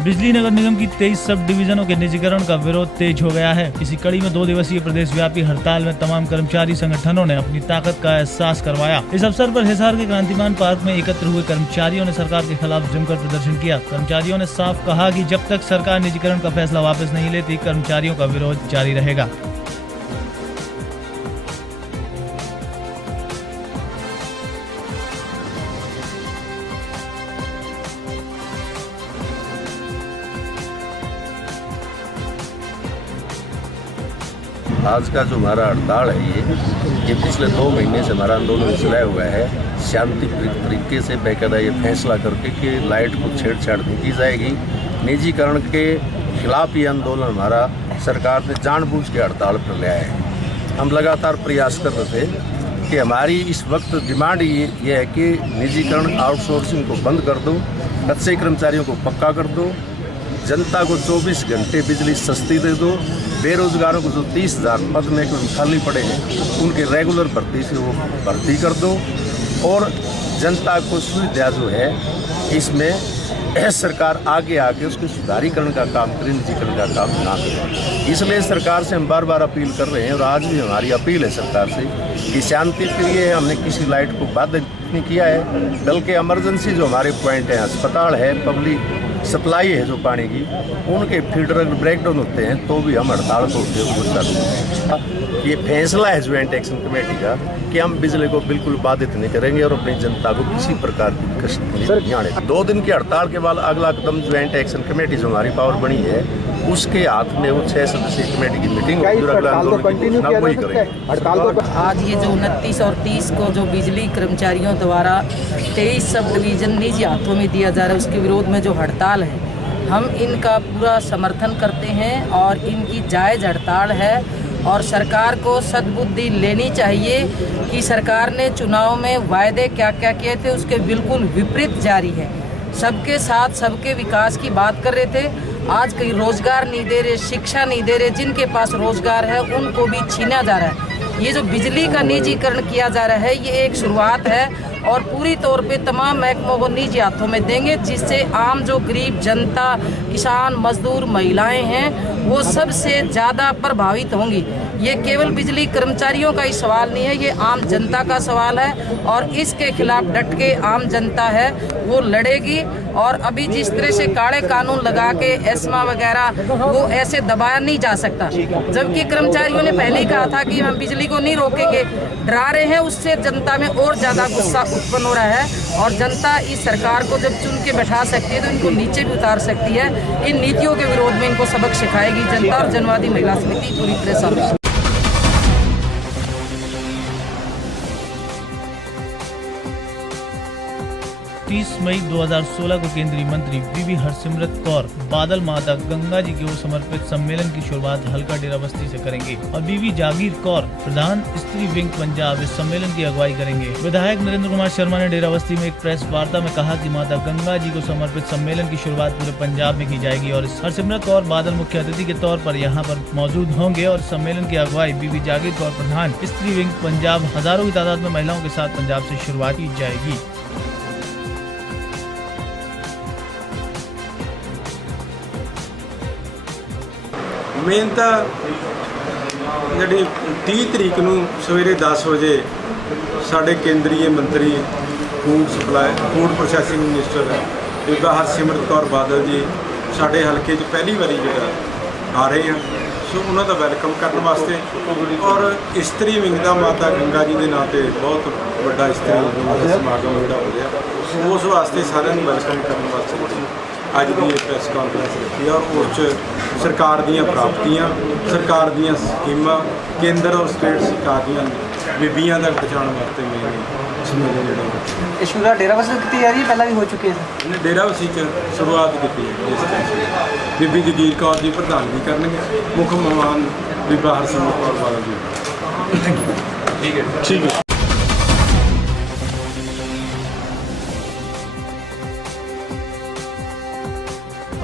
बिजली नगर निगम की 23 सब डिवीजनों के निजीकरण का विरोध तेज हो गया है। इसी कड़ी में 2 दिवसीय प्रदेश व्यापी हड़ताल में तमाम कर्मचारी संगठनों ने अपनी ताकत का एहसास करवाया। इस अवसर पर हिसार के क्रांतिमान पार्क में एकत्र हुए कर्मचारियों ने सरकार के खिलाफ जमकर प्रदर्शन किया। कर्मचारियों ने साफ कहा कि जब तक सरकार निजीकरण का फैसला वापस नहीं लेती, कर्मचारियों का विरोध जारी रहेगा। आज का जो हमारा हड़ताल है ये पिछले 2 महीने से हमारा आंदोलन चलाया हुआ है। शांतिपूर्ण तरीके से बेकायदा ये फैसला करके कि लाइट को छेड़छाड़ नहीं की जाएगी। निजीकरण के खिलाफ ये आंदोलन हमारा सरकार ने जानबूझ के हड़ताल पर ले आए हैं। हम लगातार प्रयास कर रहे थे कि हमारी इस वक्त डिमांड ये है कि निजीकरण आउटसोर्सिंग को बंद कर दो, कच्चे कर्मचारियों को पक्का कर दो, जनता को 24 घंटे बिजली सस्ती दे दो, बेरोजगारों को जो 30,000 पद में खाली पड़े हैं उनके रेगुलर भर्ती से वो भर्ती कर दो, और जनता को सुविधा जो है इसमें सरकार आगे आके उसके सुधारीकरण का काम करे, निजीकरण का काम ना करे। इसलिए सरकार से हम बार बार अपील कर रहे हैं और आज भी हमारी अपील है सरकार से कि शांति प्रिय हमने किसी लाइट को बाधित नहीं किया है, बल्कि इमरजेंसी जो हमारे पॉइंट हैं, अस्पताल है, पब्लिक सप्लाई है जो पानी की, उनके फीडर अगर ब्रेकडाउन होते हैं तो भी हम हड़ताल को चालू। ये फैसला है ज्वाइंट एक्शन कमेटी का कि हम बिजली को बिल्कुल बाधित नहीं करेंगे और अपनी जनता को किसी प्रकार की कष्ट नहीं आने। 2 दिन की हड़ताल के बाद अगला कदम ज्वाइंट एक्शन कमेटी जो हमारी पावर बनी है उसके हाथ में वो 6 सदस्यीय कमेटी की मीटिंग होगी और अगला आंदोलन वही करेंगे। आज ये जो 29 और 30 को जो बिजली कर्मचारियों द्वारा 23 सब डिवीजन निजी हाथों में दिया जा रहा है, उसके विरोध में जो हड़ताल है, हम इनका पूरा समर्थन करते हैं और इनकी जायज़ हड़ताल है। और सरकार को सद्बुद्धि लेनी चाहिए कि सरकार ने चुनाव में वायदे क्या क्या किए थे उसके बिल्कुल विपरीत जारी है। सबके साथ सबके विकास की बात कर रहे थे, आज कहीं रोजगार नहीं दे रहे, शिक्षा नहीं दे रहे, जिनके पास रोजगार है उनको भी छीना जा रहा है। ये जो बिजली का निजीकरण किया जा रहा है ये एक शुरुआत है और पूरी तौर पे तमाम महकमों को निजी हाथों में देंगे, जिससे आम जो गरीब जनता, किसान, मजदूर, महिलाएं हैं वो सबसे ज़्यादा प्रभावित होंगी। ये केवल बिजली कर्मचारियों का ही सवाल नहीं है, ये आम जनता का सवाल है और इसके खिलाफ डट के आम जनता है वो लड़ेगी। और अभी जिस तरह से काले कानून लगा के एस्मा वगैरह वो ऐसे दबाया नहीं जा सकता, जबकि कर्मचारियों ने पहले ही कहा था कि हम बिजली को नहीं रोकेंगे। डरा रहे हैं, उससे जनता में और ज़्यादा गुस्सा उत्पन्न हो रहा है और जनता इस सरकार को जब चुन के बैठा सकती है तो इनको नीचे भी उतार सकती है। इन नीतियों के विरोध में इनको सबक सिखाएगी जनता और जनवादी महिला समिति पूरी तरह शामिल। 30 मई 2016 को केंद्रीय मंत्री बीबी हरसिमरत कौर बादल माता गंगा जी को समर्पित सम्मेलन की शुरुआत हल्का डेराबस्ती से करेंगे और बीबी जागीर कौर प्रधान स्त्री विंग पंजाब इस सम्मेलन की अगुवाई करेंगे। विधायक नरेंद्र कुमार शर्मा ने डेराबस्ती में एक प्रेस वार्ता में कहा कि माता गंगा जी को समर्पित सम्मेलन की शुरुआत पूरे पंजाब में की जाएगी और हरसिमरत कौर बादल मुख्य अतिथि के तौर पर यहाँ पर मौजूद होंगे और सम्मेलन की अगुवाई बीबी जागीर कौर प्रधान स्त्री विंग पंजाब हजारों की तादाद में महिलाओं के साथ पंजाब से शुरुआत की जाएगी। मेन तो जी 30 तरीक को सवेरे 10 बजे साढ़े केंद्रीय मंत्री food processing minister Biba Harsimrat Kaur Badal जी साढ़े हल्के पहली बारी जो आ रहे हैं, सो उन्होंने वैलकम करने वास्ते और इस्त्री विंग का माता गंगा जी के नाम से बहुत बड़ा इस्त्री समागम जोड़ा हो गया, उस वास्ते सारे वैलकम करने वास्ते अज की प्रेस कॉन्फ्रेंस रखी और उस सरकार दी प्राप्तियां, सरकार दी स्कीमां, केंद्र और स्टेट सरकार दी बीबियां तक पहुँचाने वास्ते मेन इशू का डेराबस्सी की जा रही है, पहला भी हो चुकी है। डेराबस्सी शुरुआत की बीबी जगीर कौर जी प्रधानगी करेंगे, मुख मेहमान बीबा हरसिमरत कौर बादल जी। ठीक है।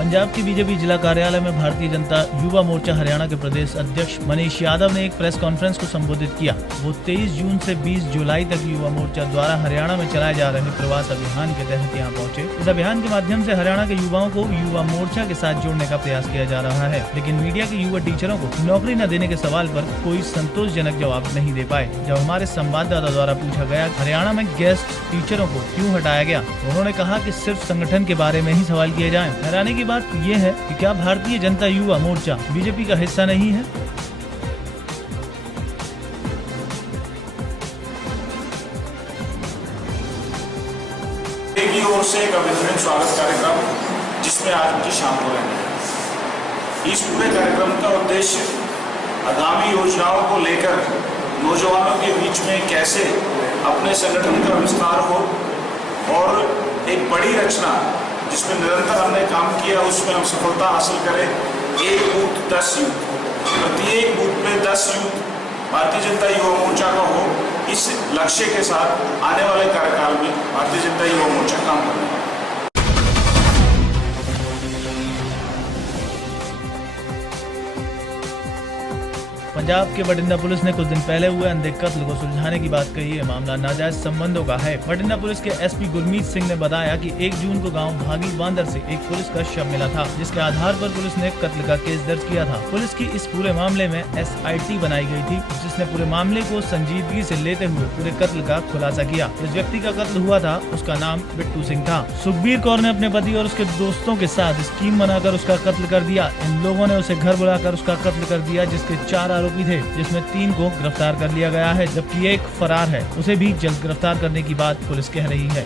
पंजाब के बीजेपी जिला कार्यालय में भारतीय जनता युवा मोर्चा हरियाणा के प्रदेश अध्यक्ष मनीष यादव ने एक प्रेस कॉन्फ्रेंस को संबोधित किया। वो 23 जून से 20 जुलाई तक युवा मोर्चा द्वारा हरियाणा में चलाए जा रहे प्रवास अभियान के तहत यहाँ पहुँचे। इस अभियान के माध्यम से हरियाणा के युवाओं को युवा मोर्चा के साथ जोड़ने का प्रयास किया जा रहा है, लेकिन मीडिया के युवा टीचरों को नौकरी न देने के सवाल पर कोई संतोषजनक जवाब नहीं दे पाए। जब हमारे संवाददाता द्वारा पूछा गया हरियाणा में गेस्ट टीचरों को क्यों हटाया गया, उन्होंने कहा कि सिर्फ संगठन के बारे में ही सवाल किए जाएं। हैरानी की बात यह है कि क्या भारतीय जनता युवा मोर्चा बीजेपी का हिस्सा नहीं है? की ओर से एक अभिनंदन स्वागत कार्यक्रम जिसमें आज उनकी शाम हो रही है। इस पूरे कार्यक्रम का उद्देश्य आगामी योजनाओं को लेकर नौजवानों के बीच में कैसे अपने संगठन का विस्तार हो और एक बड़ी रचना जिसमें निरंतर हमने काम किया उसमें हम सफलता हासिल करें। एक बूथ 10 यूथ, प्रत्येक बूथ में 10 यूथ भारतीय जनता युवा मोर्चा का हो, इस लक्ष्य के साथ आने वाले कार्यकाल में भारतीय जनता युवा मोर्चा काम करेगा। पंजाब के बठिंडा पुलिस ने कुछ दिन पहले हुए अनदेख कत्ल को सुलझाने की बात कही है। मामला नाजायज संबंधों का है। बठिंडा पुलिस के एसपी गुरमीत सिंह ने बताया कि 1 जून को गांव भागी बांदर से एक पुलिस का शव मिला था, जिसके आधार पर पुलिस ने कत्ल का केस दर्ज किया था। पुलिस की इस पूरे मामले में SIT बनाई गई थी, जिसने पूरे मामले को संजीदगी से लेते हुए पूरे कत्ल का खुलासा किया। जिस व्यक्ति का कत्ल हुआ था उसका नाम बिट्टू सिंह था। सुखबीर कौर ने अपने पति और उसके दोस्तों के साथ स्कीम बनाकर उसका कत्ल कर दिया। इन लोगों ने उसे घर बुलाकर उसका कत्ल कर दिया, जिसके 4 आरोपी थे, जिसमें 3 को गिरफ्तार कर लिया गया है, जबकि 1 फरार है। उसे भी जल्द गिरफ्तार करने की बात पुलिस कह रही है।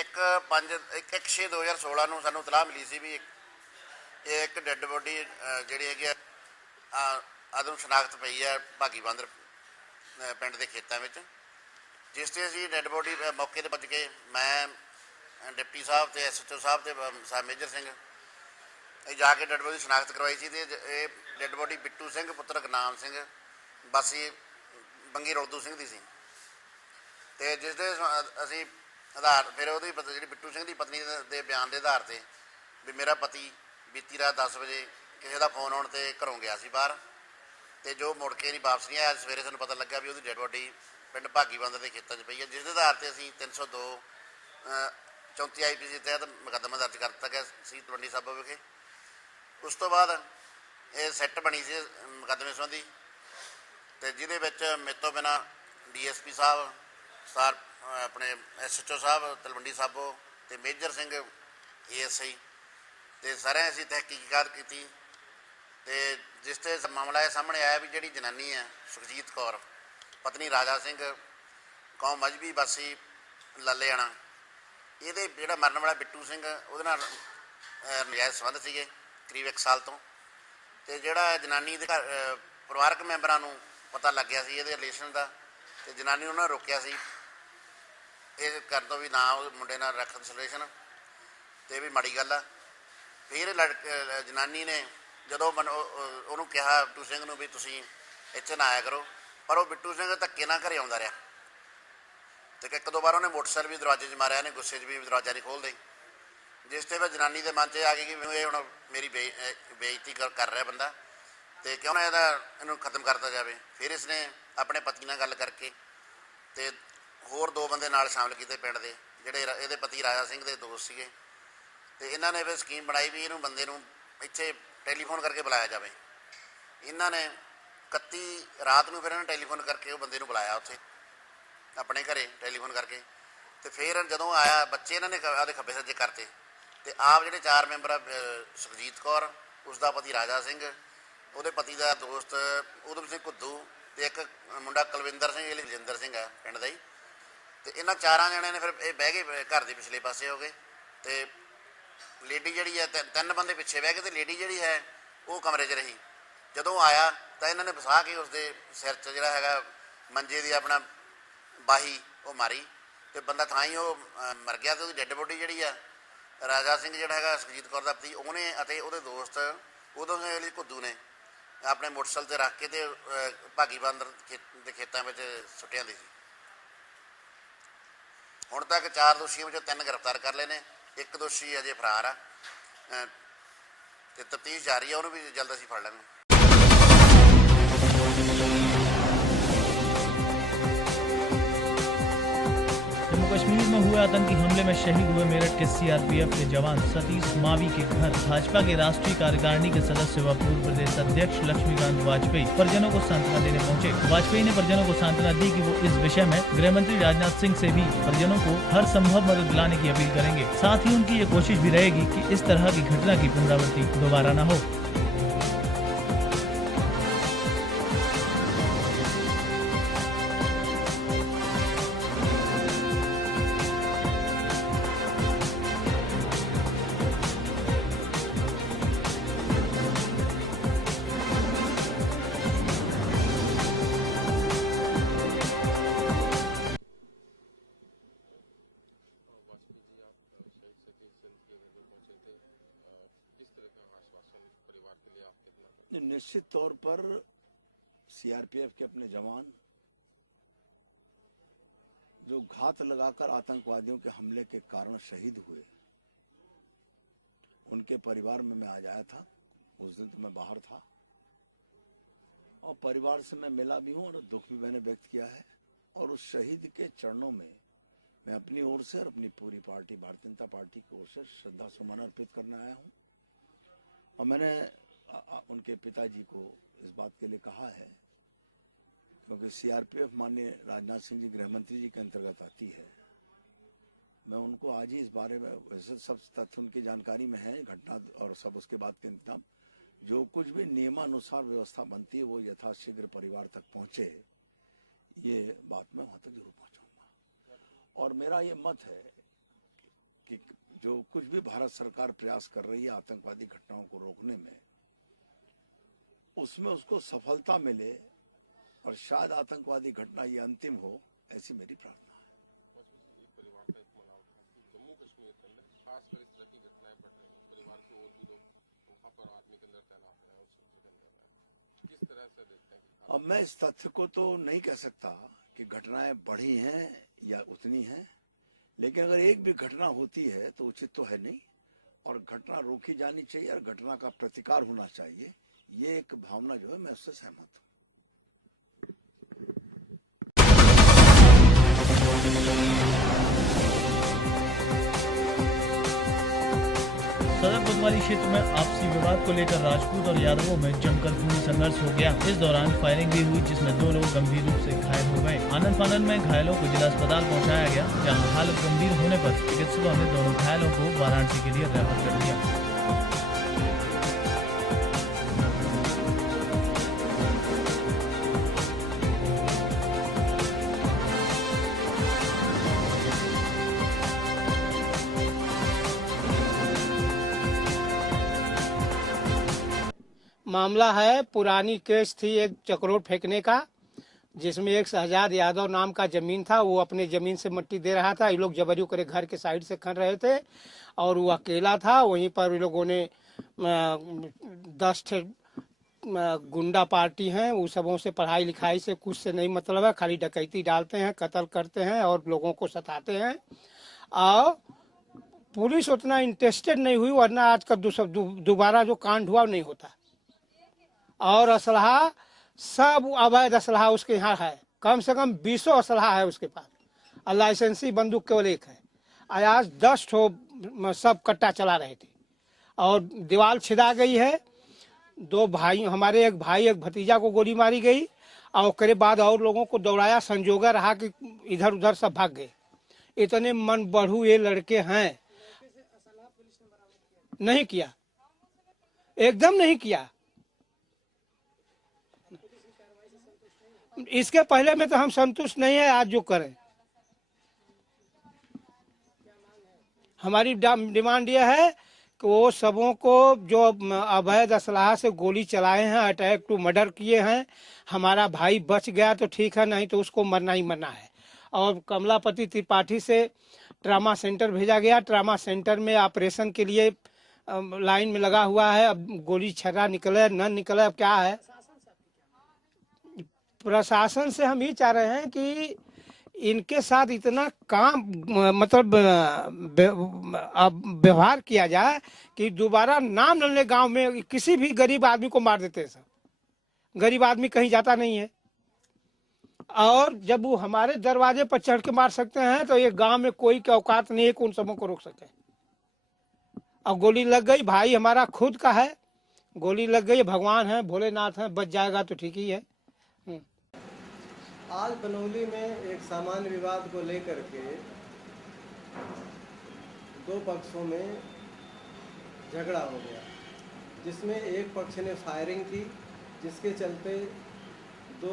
ਇੱਕ 1/6/2016 ਨੂੰ ਸਾਨੂੰ ਇਤਲਾਹ ਮਿਲੀ ਸੀ ਵੀ ਇੱਕ ਡੈੱਡ ਬੋਡੀ ਜਿਹੜੀ ਹੈਗੀ ਆਦਮ ਸ਼ਨਾਖਤ ਪਈ ਹੈ ਭਾਗੀ ਬਾਂਦਰ ਪਿੰਡ ਦੇ ਖੇਤਾਂ ਵਿੱਚ, ਜਿਸ 'ਤੇ ਅਸੀਂ ਡੈੱਡ ਬੋਡੀ ਮੌਕੇ 'ਤੇ ਪੁੱਜ ਕੇ ਮੈਂ ਡਿਪਟੀ ਸਾਹਿਬ ਤੇ SHO ਸਾਹਿਬ ਤੇ ਸਾਹਿਬ ਮੇਜਰ ਸਿੰਘ ਇਹ ਜਾ ਕੇ ਡੈੱਡ ਬੋਡੀ ਸ਼ਨਾਖਤ ਕਰਵਾਈ ਸੀ। ਅਤੇ ਇਹ ਡੈੱਡ ਬੋਡੀ ਬਿੱਟੂ ਸਿੰਘ ਪੁੱਤਰ ਗੁਰਨਾਮ ਸਿੰਘ ਵਾਸੀ ਬੰਗੀ ਰੋਲਦੂ ਸਿੰਘ ਦੀ ਸੀ। ਅਤੇ ਜਿਸ ਦੇ ਅਸੀਂ ਆਧਾਰ ਫਿਰ ਉਹਦੀ ਜਿਹੜੀ ਬਿੱਟੂ ਸਿੰਘ ਦੀ ਪਤਨੀ ਦੇ ਬਿਆਨ ਦੇ ਆਧਾਰ 'ਤੇ ਵੀ ਮੇਰਾ ਪਤੀ ਬੀਤੀ ਰਾਤ 10 ਵਜੇ ਕਿਸੇ ਦਾ ਫੋਨ ਆਉਣ 'ਤੇ ਘਰੋਂ ਗਿਆ ਸੀ ਬਾਹਰ, ਅਤੇ ਜੋ ਮੁੜ ਕੇ ਨਹੀਂ ਵਾਪਸ ਨਹੀਂ ਆਇਆ। ਸਵੇਰੇ ਸਾਨੂੰ ਪਤਾ ਲੱਗਾ ਵੀ ਉਹਦੀ ਡੈਡ ਬੋਡੀ ਪਿੰਡ ਭਾਗੀ ਬਾਂਦਰ ਦੇ ਖੇਤਾਂ 'ਚ ਪਈ ਹੈ, ਜਿਸ ਦੇ ਆਧਾਰ 'ਤੇ ਅਸੀਂ 302 34 IPC ਤਹਿਤ ਮੁਕੱਦਮਾ ਦਰਜ ਕਰ ਦਿੱਤਾ ਗਿਆ ਸੀ ਤਲਵੰਡੀ ਸਾਬੋ ਵਿਖੇ। ਉਸ ਤੋਂ ਬਾਅਦ ਇਹ ਸੈੱਟ ਬਣੀ ਸੀ ਮੁਕੱਦਮੇ ਸੰਬੰਧੀ, ਅਤੇ ਜਿਹਦੇ ਵਿੱਚ ਮੇਰੇ ਤੋਂ ਬਿਨਾਂ DSP ਸਾਹਿਬ ਸਰ ਆਪਣੇ SHO ਸਾਹਿਬ ਤਲਵੰਡੀ ਸਾਬੋ ਅਤੇ ਮੇਜਰ ਸਿੰਘ ASI ਅਤੇ ਸਾਰਿਆਂ ਅਸੀਂ ਤਹਿਕੀਕਾਤ ਕੀਤੀ। ਅਤੇ ਜਿਸ 'ਤੇ ਮਾਮਲਾ ਇਹ ਸਾਹਮਣੇ ਆਇਆ ਵੀ ਜਿਹੜੀ ਜਨਾਨੀ ਹੈ ਸੁਖਜੀਤ ਕੌਰ ਪਤਨੀ ਰਾਜਾ ਸਿੰਘ ਕੌਮ ਮਜ਼੍ਹਬੀ ਵਾਸੀ ਲੱਲੇਆਣਾ, ਇਹਦੇ ਜਿਹੜਾ ਮਰਨ ਵਾਲਾ ਬਿੱਟੂ ਸਿੰਘ ਉਹਦੇ ਨਾਲ ਨਜਾਇਜ਼ ਸੰਬੰਧ ਸੀਗੇ ਕਰੀਬ 1 ਸਾਲ ਤੋਂ। ਅਤੇ ਜਿਹੜਾ ਜਨਾਨੀ ਦੇ ਘਰ ਪਰਿਵਾਰਕ ਮੈਂਬਰਾਂ ਨੂੰ ਪਤਾ ਲੱਗ ਗਿਆ ਸੀ ਇਹਦੇ ਰਿਲੇਸ਼ਨ ਦਾ, ਅਤੇ ਜਨਾਨੀ ਨੂੰ ਉਹਨਾਂ ਨੇ ਰੋਕਿਆ ਸੀ ਇਹ ਕਰਨ ਤੋਂ ਵੀ ਨਾ ਉਹ ਮੁੰਡੇ ਨਾਲ ਰੈਕਨਸਿਲੇਸ਼ਨ, ਅਤੇ ਇਹ ਵੀ ਮਾੜੀ ਗੱਲ ਆ। ਫਿਰ ਜਨਾਨੀ ਨੇ ਜਦੋਂ ਉਹਨੂੰ ਕਿਹਾ ਬਿੱਟੂ ਸਿੰਘ ਨੂੰ ਵੀ ਤੁਸੀਂ ਇੱਥੇ ਨਾ ਆਇਆ ਕਰੋ, ਪਰ ਉਹ ਬਿੱਟੂ ਸਿੰਘ ਧੱਕੇ ਨਾਲ ਘਰੇ ਆਉਂਦਾ ਰਿਹਾ, ਅਤੇ 1-2 ਵਾਰ ਉਹਨੇ ਮੋਟਰਸਾਈਕਲ ਵੀ ਦਰਵਾਜ਼ੇ 'ਚ ਮਾਰਿਆ, ਇਹਨੇ ਗੁੱਸੇ 'ਚ ਵੀ ਦਰਵਾਜ਼ਾ ਨਹੀਂ ਖੋਲ੍ਹਦੇ, ਜਿਸ 'ਤੇ ਫਿਰ ਜਨਾਨੀ ਦੇ ਮਨ 'ਚ ਆ ਗਈ ਕਿ ਇਹ ਹੁਣ ਮੇਰੀ ਬੇਇੱਜ਼ਤੀ ਕਰ ਰਿਹਾ ਬੰਦਾ, ਅਤੇ ਕਿਉਂ ਨਾ ਇਹਨੂੰ ਖਤਮ ਕਰਤਾ ਜਾਵੇ। ਫਿਰ ਇਸਨੇ ਆਪਣੇ ਪਤੀ ਨਾਲ ਗੱਲ ਕਰਕੇ ਅਤੇ ਹੋਰ 2 ਬੰਦੇ ਨਾਲ ਸ਼ਾਮਲ ਕੀਤੇ ਪਿੰਡ ਦੇ, ਜਿਹੜੇ ਇਹਦੇ ਪਤੀ ਰਾਜਾ ਸਿੰਘ ਦੇ ਦੋਸਤ ਸੀਗੇ, ਅਤੇ ਇਹਨਾਂ ਨੇ ਫਿਰ ਸਕੀਮ ਬਣਾਈ ਵੀ ਇਹਨੂੰ ਬੰਦੇ ਨੂੰ ਇੱਥੇ ਟੈਲੀਫੋਨ ਕਰਕੇ ਬੁਲਾਇਆ ਜਾਵੇ। ਇਹਨਾਂ ਨੇ 31 ਰਾਤ ਨੂੰ ਫਿਰ ਇਹਨਾਂ ਨੇ ਟੈਲੀਫੋਨ ਕਰਕੇ ਉਹ ਬੰਦੇ ਨੂੰ ਬੁਲਾਇਆ ਉੱਥੇ ਆਪਣੇ ਘਰੇ ਟੈਲੀਫੋਨ ਕਰਕੇ, ਅਤੇ ਫਿਰ ਜਦੋਂ ਆਇਆ ਬੱਚੇ ਇਹਨਾਂ ਨੇ ਆਪਦੇ ਖੱਬੇ ਸੱਜੇ ਕਰਤੇ, ਅਤੇ ਆਪ ਜਿਹੜੇ 4 ਮੈਂਬਰ ਸੁਖਜੀਤ ਕੌਰ, ਉਸਦਾ ਪਤੀ ਰਾਜਾ ਸਿੰਘ, ਉਹਦੇ ਪਤੀ ਦਾ ਦੋਸਤ ਊਧਮ ਸਿੰਘ ਘੁੱਦੂ, ਅਤੇ ਇੱਕ ਮੁੰਡਾ ਕੁਲਵਿੰਦਰ ਸਿੰਘ ਇਹ ਰਜਿੰਦਰ ਸਿੰਘ ਹੈ ਪਿੰਡ ਦਾ ਹੀ, ਅਤੇ ਇਹਨਾਂ 4 ਜਣਿਆਂ ਨੇ ਫਿਰ ਇਹ ਬਹਿ ਗਏ ਘਰ ਦੇ ਪਿਛਲੇ ਪਾਸੇ ਹੋ ਗਏ, ਅਤੇ ਲੇਡੀ ਜਿਹੜੀ ਹੈ 3 ਬੰਦੇ ਪਿੱਛੇ ਬਹਿ ਗਏ, ਅਤੇ ਲੇਡੀ ਜਿਹੜੀ ਹੈ ਉਹ ਕਮਰੇ 'ਚ ਰਹੀ। ਜਦੋਂ ਆਇਆ ਤਾਂ ਇਹਨਾਂ ਨੇ ਵਸਾ ਕੇ ਉਸਦੇ ਸਿਰ 'ਚ ਜਿਹੜਾ ਹੈਗਾ ਮੰਜੇ ਦੀ ਆਪਣਾ ਬਾਹੀ ਉਹ ਮਾਰੀ, ਤੇ ਬੰਦਾ ਥਾਂ ਹੀ ਉਹ ਮਰ ਗਿਆ ਤੇ ਉਹਦੀ ਡੈੱਡ ਬੋਡੀ ਜਿਹੜੀ ਆ ਰਾਜਾ ਸਿੰਘ ਜਿਹੜਾ ਹੈਗਾ ਸੁਖਜੀਤ ਕੌਰ ਦਾ ਪਤੀ ਉਹਨੇ ਅਤੇ ਉਹਦੇ ਦੋਸਤ ਉਦੋਂ ਲਈ ਘੁੱਦੂ ਨੇ ਆਪਣੇ ਮੋਟਰਸਾਈਕਲ ਤੇ ਰੱਖ ਕੇ ਤੇ ਭਾਗੀ ਬਾਂਦਰ ਦੇ ਖੇਤਾਂ ਵਿੱਚ ਸੁੱਟਿਆ ਦੀ ਸੀ। ਹੁਣ ਤੱਕ 4 ਦੋਸ਼ੀਆਂ ਵਿੱਚੋਂ 3 ਗ੍ਰਿਫਤਾਰ ਕਰ ਲਏ ਨੇ, 1 ਦੋਸ਼ੀ ਅਜੇ ਫਰਾਰ ਆ ਤੇ ਤਫਤੀਸ਼ ਜਾਰੀ ਆ, ਉਹਨੂੰ ਵੀ ਜਲਦ ਅਸੀਂ ਫੜ ਲਾਂਗੇ। जम्मू कश्मीर में हुए आतंकी हमले में शहीद हुए मेरठ के सीआरपीएफ के जवान सतीश मावी के घर भाजपा के राष्ट्रीय कार्यकारिणी के सदस्य व पूर्व प्रदेश अध्यक्ष लक्ष्मीकांत वाजपेयी परिजनों को सांत्वना देने पहुंचे। वाजपेयी ने परिजनों को सांत्वना दी कि वो इस विषय में गृह मंत्री राजनाथ सिंह से भी परिजनों को हर संभव मदद दिलाने की अपील करेंगे। साथ ही उनकी ये कोशिश भी रहेगी कि इस तरह की घटना की पुनरावृत्ति दोबारा न हो। निश्चित तौर पर सीआरपीएफ के अपने जवान जो घात लगाकर आतंकवादियों के हमले के कारण शहीद हुए, उनके परिवार में मैं आज आया था। उस दिन तो मैं बाहर था और परिवार से मैं मिला भी हूं और दुख भी मैंने व्यक्त किया है। और उस शहीद के चरणों में मैं अपनी ओर से और अपनी पूरी पार्टी भारतीय जनता पार्टी की ओर से श्रद्धा सुमन अर्पित करने आया हूं। और मैंने उनके पिताजी को इस बात के लिए कहा है, क्योंकि सीआरपीएफ माननीय राजनाथ सिंह जी गृह मंत्री जी के अंतर्गत आती है, मैं उनको आज ही इस बारे में, वैसे सब तथ्य उनकी जानकारी में है, घटना और सब उसके बाद के इंतजाम, जो कुछ भी नियमानुसार व्यवस्था बनती है वो यथाशीघ्र परिवार तक पहुंचे, ये बात मैं वहां तक जरूर पहुंचाऊंगा। और मेरा ये मत है कि जो कुछ भी भारत सरकार प्रयास कर रही है आतंकवादी घटनाओं को रोकने में, उसमें उसको सफलता मिले और शायद आतंकवादी घटना ये अंतिम हो, ऐसी मेरी प्रार्थना है। अब मैं इस तथ्य को तो नहीं कह सकता कि घटनाएं बढ़ी हैं या उतनी हैं, लेकिन अगर एक भी घटना होती है तो उचित तो है नहीं, और घटना रोकी जानी चाहिए और घटना का प्रतिकार होना चाहिए, ये एक भावना जो है मैं उससे सहमत हूं। सदर कोतवाली क्षेत्र में आपसी विवाद को लेकर राजपूत और यादवों में जमकर खूनी संघर्ष हो गया। इस दौरान फायरिंग भी हुई, जिसमें 2 लोग गंभीर रूप से घायल हो गए। आनंद फानन में घायलों को जिला अस्पताल पहुंचाया गया, जहां हालत गंभीर होने पर चिकित्सकों ने दोनों घायलों को वाराणसी के लिए रेफर कर दिया। मामला है, पुरानी केस थी एक चक्रोट फेंकने का, जिसमें एक शहजाद यादव नाम का जमीन था। वो अपने जमीन से मिट्टी दे रहा था, ये लोग जबरी करे घर के साइड से खन रहे थे और वो अकेला था। वहीं पर लोगों ने 10 गुंडा पार्टी हैं, वो सबों से पढ़ाई लिखाई से कुछ से नहीं मतलब है, खाली डकैती डालते हैं, कत्ल करते हैं और लोगों को सताते हैं। और पुलिस उतना इंटरेस्टेड नहीं हुई, वरना आज का दोबारा जो कांड हुआ नहीं होता। और असलहा सब अवैध असलहा उसके यहाँ है, कम से कम 20 असलहा है उसके पास, और लाइसेंसी बंदूक केवल एक है। आज 10 सब कट्टा चला रहे थे और दीवार छिदा गई है। 2 भाई, हमारे एक भाई एक भतीजा को गोली मारी गई और उसके बाद और लोगों को दौड़ाया, संजोगा रहा कि इधर उधर सब भाग गए। इतने मन बढ़ू ये लड़के हैं, नहीं किया, एकदम नहीं किया। इसके पहले में तो हम संतुष्ट नहीं है, आज जो करें। हमारी डिमांड यह है कि वो सबों को जो अवैध असलाह से गोली चलाए हैं, अटैक टू मर्डर किए हैं, हमारा भाई बच गया तो ठीक है, नहीं तो उसको मरना ही मरना है। और कमलापति त्रिपाठी से ट्रामा सेंटर भेजा गया। ट्रामा सेंटर में ऑपरेशन के लिए लाइन में लगा हुआ है। अब गोली छर्रा निकले न निकले, अब क्या है। प्रशासन से हम ये चाह रहे हैं कि इनके साथ इतना काम मतलब व्यवहार किया जाए कि दोबारा नाम न ले गांव में किसी भी गरीब आदमी को मार देते हैं। सब गरीब आदमी कहीं जाता नहीं है, और जब वो हमारे दरवाजे पर चढ़ के मार सकते हैं तो ये गांव में कोई की औकात नहीं है कि उन सबों को रोक सके। और गोली लग गई, भाई हमारा खुद का है, गोली लग गई, भगवान है, भोलेनाथ है, बच जाएगा तो ठीक ही है। आज बनौली में एक सामान्य विवाद को लेकर के दो पक्षों में झगड़ा हो गया, जिसमें एक पक्ष ने फायरिंग की, जिसके चलते दो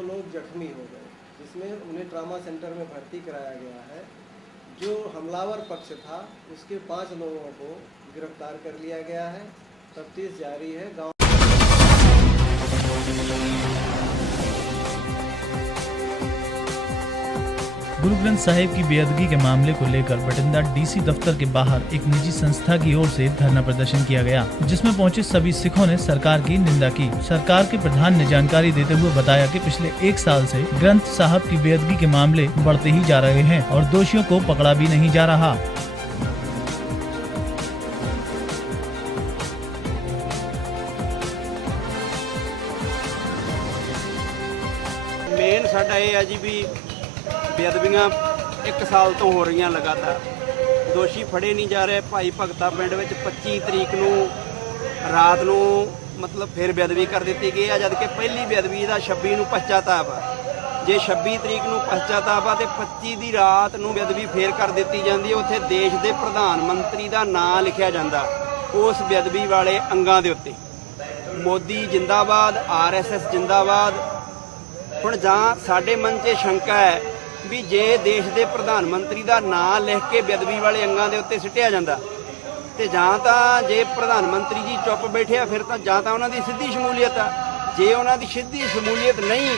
लोग जख्मी हो गए, जिसमें उन्हें ट्रामा सेंटर में भर्ती कराया गया है। जो हमलावर पक्ष था उसके 5 लोगों को गिरफ्तार कर लिया गया है। तफ्तीश जारी है। गाँव गुरु ग्रंथ साहिब की बेअदबी के मामले को लेकर बठिंडा डीसी दफ्तर के बाहर एक निजी संस्था की ओर से धरना प्रदर्शन किया गया, जिसमें पहुंचे सभी सिखों ने सरकार की निंदा की। सरकार के प्रधान ने जानकारी देते हुए बताया कि पिछले 1 साल से ग्रंथ साहब की बेअदबी के मामले बढ़ते ही जा रहे हैं और दोषियों को पकड़ा भी नहीं जा रहा। मेन साडा ये है जी भी बेअदबियां 1 साल तो हो रही लगातार, दोषी फड़े नहीं जा रहे। भाई भगता पिंड में 25 तरीक नूं रात नूं मतलब फिर बेअदबी कर दी गई है, जबकि पहली बेअदबी का 26 नूं पश्चाताप है। जे 26 तरीक नूं पश्चाताप है तो 25 की रात नूं बेअदबी फिर कर दी जाती है। उत्थे देश के प्रधानमंत्री का नाम लिखा जाता उस बेअदबी वाले अंगां दे उत्ते। मोदी जिंदाबाद, RSS जिंदाबाद। हुण जां साडे मन 'च शंका है भी जे देश के प्रधानमंत्री का नाम लिख के बेअदबी वाले अंगां दे उत्ते सिटिया जांदा ते जां तां जे प्रधानमंत्री जी चुप बैठे आ फिर तां जां तां उन्हां दी सिद्धी शमूलीयत आ। जे उन्हां दी सिद्धी शमूलीयत नहीं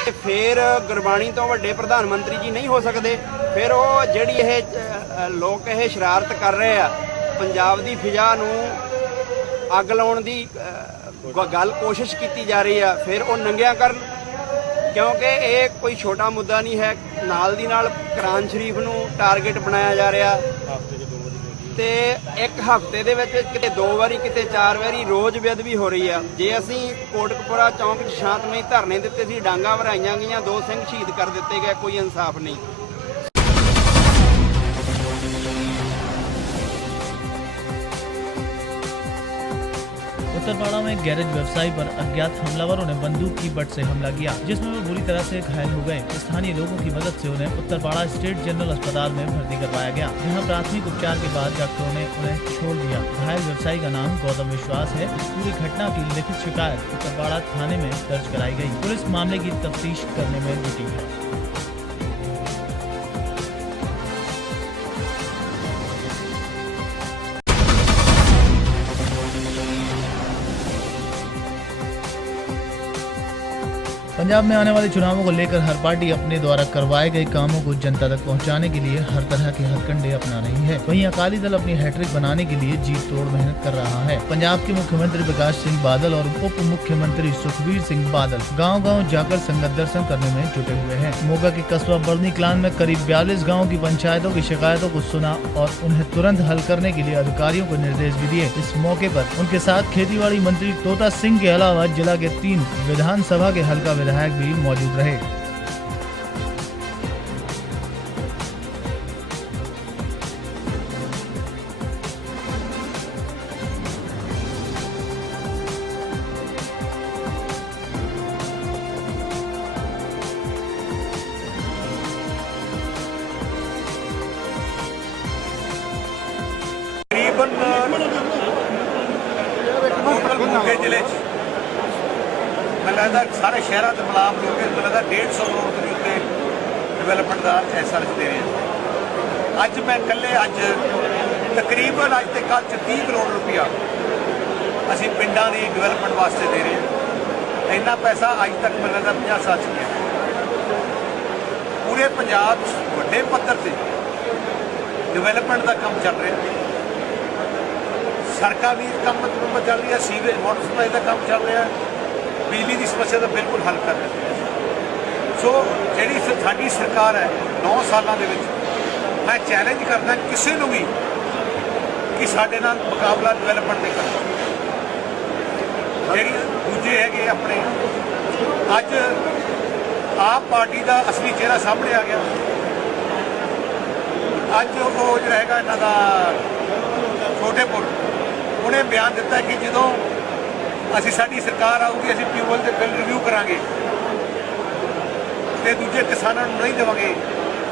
ते फिर गुरबाणी तो वड्डे प्रधानमंत्री जी नहीं हो सकते। फिर वो जिहड़ी ये लोग ये शरारत कर रहे आ, पंजाब की फिजा नूं अग लाउण दी गल कोशिश की जा रही है, फिर वो नंगिया करन, क्योंकि ये कोई छोटा मुद्दा नहीं है। नाल दी नाल कुरान शरीफ नूं टारगेट बनाया जा रहा ते एक हफ्ते दे विच किते 2 वारी किते 4 वारी रोज़ बेअदबी हो रही है। जे असीं कोटकपुरा चौंक शांतमई धरने दिते सी, डांगा भराइयां गईयां, 2 सिंह शहीद कर दिते गए, कोई इंसाफ नहीं। उत्तरपाड़ा में गैरेज व्यवसायी पर अज्ञात हमलावरों ने बंदूक की बट से हमला किया, जिसमें वो बुरी तरह से घायल हो गए। स्थानीय लोगों की मदद से उन्हें उत्तरपाड़ा स्टेट जनरल अस्पताल में भर्ती करवाया गया, जहां प्राथमिक उपचार के बाद डॉक्टरों ने उन्हें छोड़ दिया। घायल व्यवसायी का नाम गौतम विश्वास है। पूरी घटना की लिखित शिकायत उत्तरपाड़ा थाने में दर्ज कराई गयी। पुलिस मामले की तफ्तीश करने में जुटी है। पंजाब में आने वाले चुनावों को लेकर हर पार्टी अपने द्वारा करवाए गए कामों को जनता तक पहुंचाने के लिए हर तरह के हथकंडे अपना रही है। वहीं अकाली दल अपनी हैट्रिक बनाने के लिए जी तोड़ मेहनत कर रहा है। पंजाब के मुख्यमंत्री प्रकाश सिंह बादल और उप मुख्यमंत्री सुखबीर सिंह बादल गांव-गांव जाकर संगत दर्शन करने में जुटे हुए हैं। मोगा के कस्बा बड़नी कलान में करीब 42 गाँव की पंचायतों की शिकायतों को सुना और उन्हें तुरंत हल करने के लिए अधिकारियों को निर्देश भी दिए। इस मौके पर उनके साथ खेतीबाड़ी मंत्री तोता सिंह के अलावा जिला के 3 विधानसभा के हल्का विधायक भी मौजूद रहे। जिले लगता सारे शहरों के मिलाप लोग लगता 150 करोड़ के उत्ते डिवेलपमेंट का एहसास दे रहे हैं। अज मैं कल्ले अज तकरीबन अज तक कल 30 करोड़ रुपया असी पिंडा की डिवेलपमेंट वास्ते दे रहे हैं। इन्ना पैसा अज तक मैं लगता 50 साल गया। ਪੂਰੇ ਪੰਜਾਬ 'ਚ ਵੱਡੇ ਪੱਧਰ ਤੇ ਡਿਵੈਲਪਮੈਂਟ ਦਾ ਕੰਮ ਚੱਲ ਰਿਹਾ। ਸੜਕਾਂ ਦੀ ਕੰਮ ਚੱਲ ਰਹੀ ਹੈ, ਸੀਵੇਜ ਵਾਟਰ ਸਪਲਾਈ ਦਾ ਕੰਮ ਚੱਲ ਰਿਹਾ, ਬਿਜਲੀ ਦੀ ਸਮੱਸਿਆ ਦਾ ਬਿਲਕੁਲ ਹੱਲ ਕਰ ਰਿਹਾ। ਸੋ ਜਿਹੜੀ ਸਾਡੀ ਸਰਕਾਰ ਹੈ 9 ਸਾਲਾਂ ਦੇ ਵਿੱਚ, ਮੈਂ ਚੈਲੰਜ ਕਰਦਾ ਕਿਸੇ ਨੂੰ ਵੀ ਕਿ ਸਾਡੇ ਨਾਲ ਮੁਕਾਬਲਾ ਡਿਵੈਲਪਮੈਂਟ ਦੇ ਕਰੋ। ਜਿਹੜੀ ਦੂਜੇ ਹੈਗੇ ਆਪਣੇ, ਅੱਜ ਆਪ ਪਾਰਟੀ ਦਾ ਅਸਲੀ ਚਿਹਰਾ ਸਾਹਮਣੇ ਆ ਗਿਆ। ਅੱਜ ਉਹ ਜਿਹੜਾ ਹੈਗਾ ਇਹਨਾਂ ਦਾ ਛੋਟੇਪੁਰ, ਉਹਨੇ ਬਿਆਨ ਦਿੱਤਾ ਕਿ ਜਦੋਂ ਸਾਡੀ ਸਰਕਾਰ ਆਊਗੀ ਅਸੀਂ ਟਿਊਬਵੈੱਲ ਦੇ ਬਿੱਲ ਰਿਵਿਊ ਕਰਾਂਗੇ ਤੇ ਦੂਜੇ ਕਿਸਾਨਾਂ ਨੂੰ ਨਹੀਂ ਦੇਵਾਂਗੇ।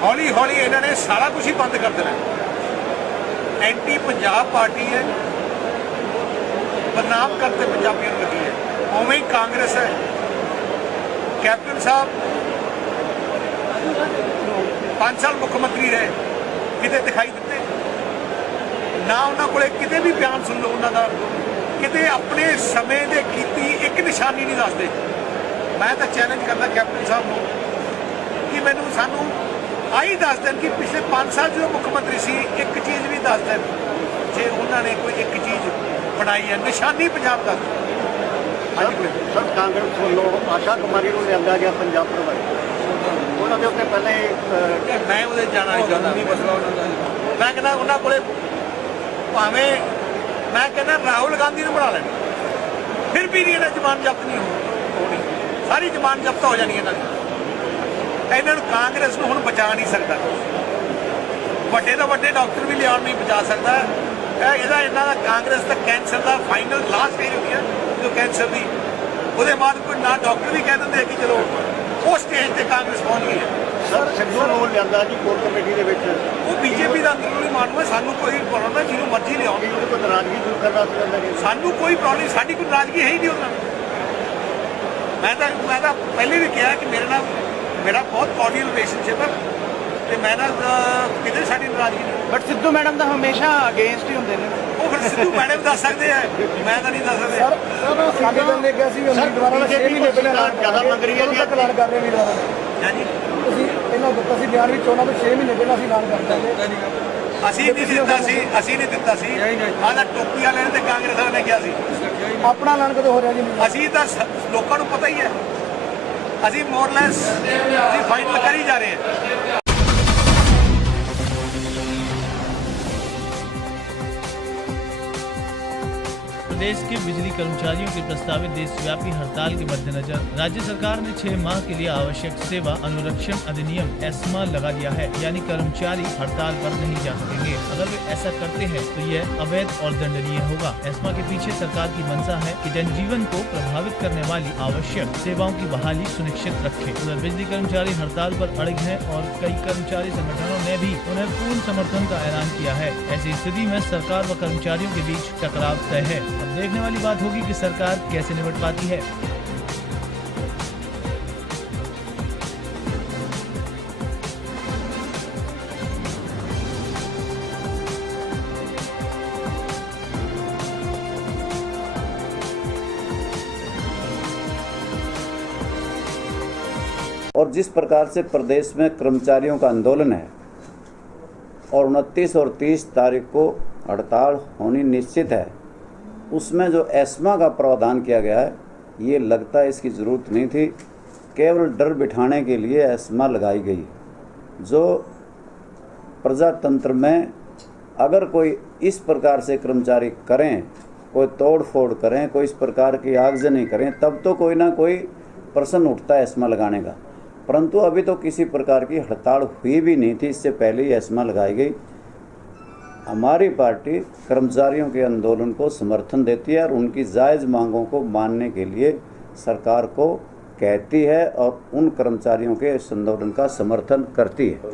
ਹੌਲੀ ਹੌਲੀ ਇਹਨਾਂ ਨੇ ਸਾਰਾ ਕੁਝ ਹੀ ਬੰਦ ਕਰ ਦੇਣਾ। ਐਂਟੀ ਪੰਜਾਬ ਪਾਰਟੀ ਹੈ, ਬਦਨਾਮ ਕਰਤੇ ਪੰਜਾਬੀਆਂ ਨੂੰ ਲੱਗੀ ਹੈ। ਉਵੇਂ ਹੀ ਕਾਂਗਰਸ ਹੈ। ਕੈਪਟਨ ਸਾਹਿਬ 5 ਸਾਲ ਮੁੱਖ ਮੰਤਰੀ ਰਹੇ, ਕਿਤੇ ਦਿਖਾਈ ਦਿੱਤੇ ਨਾ? ਉਹਨਾਂ ਕੋਲੇ ਕਿਤੇ ਵੀ ਬਿਆਨ ਸੁਣ ਲਓ ਉਹਨਾਂ ਦਾ, ਕਿਤੇ ਆਪਣੇ ਸਮੇਂ ਦੇ ਕੀਤੀ ਇੱਕ ਨਿਸ਼ਾਨੀ ਨਹੀਂ ਦੱਸਦੇ। ਮੈਂ ਤਾਂ ਚੈਲੰਜ ਕਰਦਾ ਕੈਪਟਨ ਸਾਹਿਬ ਨੂੰ ਕਿ ਸਾਨੂੰ ਆਹੀ ਦੱਸ ਦੇਣ ਕਿ ਪਿਛਲੇ 5 ਸਾਲ ਜਦੋਂ ਮੁੱਖ ਮੰਤਰੀ ਸੀ ਇੱਕ ਚੀਜ਼ ਵੀ ਦੱਸ ਦੇਣ, ਜੇ ਉਹਨਾਂ ਨੇ ਕੋਈ ਇੱਕ ਚੀਜ਼ ਬਣਾਈ ਹੈ, ਨਿਸ਼ਾਨੀ ਪੰਜਾਬ ਦਾ। ਸਰ, ਕਾਂਗਰਸ ਵੱਲੋਂ ਆਸ਼ਾ ਕੁਮਾਰੀ ਨੂੰ ਲਿਆਂਦਾ ਗਿਆ ਪੰਜਾਬ ਪ੍ਰਭਾਰੀ, ਉਹਨਾਂ ਦੇ ਉੱਤੇ ਪਹਿਲਾਂ ਹੀ ਮੈਂ ਉਹਦੇ ਜਾਣਾ ਨਹੀਂ ਚਾਹੁੰਦਾ। ਮੈਂ ਕਹਿੰਦਾ ਉਹਨਾਂ ਕੋਲੇ ਭਾਵੇਂ ਮੈਂ ਕਹਿੰਦਾ ਰਾਹੁਲ ਗਾਂਧੀ ਨੂੰ ਬਣਾ ਲੈਣ, ਫਿਰ ਵੀ ਨਹੀਂ ਇਹਨਾਂ ਜ਼ਮਾਨਤ ਜ਼ਬਤ ਨਹੀਂ ਹੋਣੀ, ਸਾਰੀ ਜ਼ਮਾਨਤ ਜ਼ਬਤ ਹੋ ਜਾਣੀ ਇਹਨਾਂ ਦੀ। ਇਹਨਾਂ ਨੂੰ ਕਾਂਗਰਸ ਨੂੰ ਹੁਣ ਬਚਾ ਨਹੀਂ ਸਕਦਾ। ਵੱਡੇ ਤੋਂ ਵੱਡੇ ਡਾਕਟਰ ਵੀ ਲਿਆਉਣ ਨਹੀਂ ਬਚਾ ਸਕਦਾ। ਇਹਦਾ ਇਹਨਾਂ ਦਾ ਕਾਂਗਰਸ ਦਾ ਕੈਂਸਰ ਦਾ ਫਾਈਨਲ ਲਾਸਟ ਸਟੇਜ ਹੁੰਦੀ ਹੈ ਜੋ ਕੈਂਸਰ ਦੀ, ਉਹਦੇ ਬਾਅਦ ਕੋਈ ਨਾ ਡਾਕਟਰ ਵੀ ਕਹਿ ਦਿੰਦੇ ਕਿ ਚਲੋ ਉਸ ਸਟੇਜ ਤੇ ਕਾਂਗਰਸ ਪਹੁੰਚ ਗਈ ਹੈ। ਸਰ, ਸਿੱਧੂ ਨੂੰ ਲਿਆਂਦਾ ਜੀ ਕੋਰ ਕਮੇਟੀ ਦੇ ਵਿੱਚ, ਉਹ ਬੀਜੇਪੀ ਦਾ ਅੰਦਰੂਨੀ ਮਾਨੂ ਹੈ। ਸਾਨੂੰ ਕੋਈ ਪ੍ਰੋਬਲਮ ਨਹੀਂ, ਜਿਹਨੂੰ ਮਰਜ਼ੀ ਲਿਆਉਣ, ਉਹਦੇ ਕੋਲ ਨਾਰਾਜ਼ਗੀ ਦੂਰ ਕਰਨਾ ਸੀ। ਸਾਨੂੰ ਕੋਈ ਪ੍ਰੋਬਲਮ ਨਹੀਂ, ਸਾਡੀ ਕੋਈ ਨਾਰਾਜ਼ਗੀ ਹੈ ਹੀ ਨਹੀਂ ਉਹਨਾਂ ਨਾਲ। ਮੈਂ ਤਾਂ ਪਹਿਲੇ ਵੀ ਕਿਹਾ ਕਿ ਮੇਰਾ ਬਹੁਤ ਕੋਰਡੀਅਲ ਰਿਲੇਸ਼ਨਸ਼ਿਪ ਹੈ ਤੇ ਮੈਂ ਨਾਲ ਕਿਤੇ ਸਾਡੀ ਨਾਰਾਜ਼ਗੀ ਨਹੀਂ। ਬਟ ਸਿੱਧੂ ਮੈਡਮ ਤਾਂ ਹਮੇਸ਼ਾ ਅਗੇਂਸਟ ਹੀ ਹੁੰਦੇ ਨੇ। ਉਹ ਫਿਰ ਸਿੱਧੂ ਮੈਡਮ ਦੱਸ ਸਕਦੇ ਆ, ਮੈਂ ਤਾਂ ਨਹੀਂ ਦੱਸ ਸਕਦਾ। ਸਾਡੇ ਦਿਨ ਨੇ ਕਿਹਾ ਸੀ ਵੀ ਉਮੀਦਵਾਰਾਂ ਦਾ 6 ਮਹੀਨੇ ਪਹਿਲਾਂ ਐਲਾਨ ਜ਼ਿਆਦਾ ਮੰਗ ਰਹੀ ਹੈ ਜੀ, ਐਲਾਨ ਕਰ ਰਹੇ ਉਮੀਦਵਾਰਾਂ ਦਾ। ਹਾਂਜੀ, ਤੁਸੀਂ ਇਹਨਾਂ ਦਿੱਤਾ ਸੀ ਬਿਆਨ ਵਿੱਚ ਚੋਣਾਂ ਤੋਂ 6 ਮਹੀਨੇ ਪਹਿਲਾਂ ਅਸੀਂ ਐਲਾਨ ਕਰਤਾ ਸੀ। ਅਸੀਂ ਨਹੀਂ ਦਿੱਤਾ ਸੀ। ਆਹ ਟੋਪੀ ਵਾਲਿਆਂ ਨੇ ਤੇ ਕਾਂਗਰਸ ਵਾਲਿਆਂ ਨੇ ਕਿਹਾ ਸੀ। ਆਪਣਾ ਐਲਾਨ ਕਦੋਂ ਹੋ ਰਿਹਾ ਜੀ? ਅਸੀਂ ਤਾਂ ਲੋਕਾਂ ਨੂੰ ਪਤਾ ਹੀ ਹੈ, ਅਸੀਂ ਮੋਰਲੈਸ ਅਸੀਂ ਫਾਈਨਲ ਕਰ ਹੀ ਜਾ ਰਹੇ ਹਾਂ। प्रदेश के बिजली कर्मचारियों की प्रस्तावित देशव्यापी हड़ताल के मद्देनजर राज्य सरकार ने 6 माह के लिए आवश्यक सेवा अनुरक्षण अधिनियम एस्मा लगा दिया है, यानी कर्मचारी हड़ताल पर नहीं जा सकेंगे। अगर वे ऐसा करते हैं तो यह अवैध और दंडनीय होगा। एस्मा के पीछे सरकार की मंशा है कि जनजीवन को प्रभावित करने वाली आवश्यक सेवाओं की बहाली सुनिश्चित रखे। उधर बिजली कर्मचारी हड़ताल पर अड़े हैं और कई कर्मचारी संगठनों ने भी उन्हें पूर्ण समर्थन का ऐलान किया है। ऐसी स्थिति में सरकार व कर्मचारियों के बीच टकराव तय है। देखने वाली बात होगी कि सरकार कैसे निपट पाती है। और जिस प्रकार से प्रदेश में कर्मचारियों का आंदोलन है और 29 और 30 तारीख को हड़ताल होनी निश्चित है, उसमें जो एस्मा का प्रावधान किया गया है, ये लगता है इसकी ज़रूरत नहीं थी। केवल डर बिठाने के लिए एस्मा लगाई गई। जो प्रजातंत्र में अगर कोई इस प्रकार से कर्मचारी करें, कोई तोड़ फोड़ करें, कोई इस प्रकार की आगजनी करें, तब तो कोई ना कोई प्रश्न उठता है एस्मा लगाने का। परंतु अभी तो किसी प्रकार की हड़ताल हुई भी नहीं थी, इससे पहले ही एस्मा लगाई गई। हमारी पार्टी कर्मचारियों के आंदोलन को समर्थन देती है और उनकी जायज़ मांगों को मानने के लिए सरकार को कहती है और उन कर्मचारियों के इस आंदोलन का समर्थन करती है।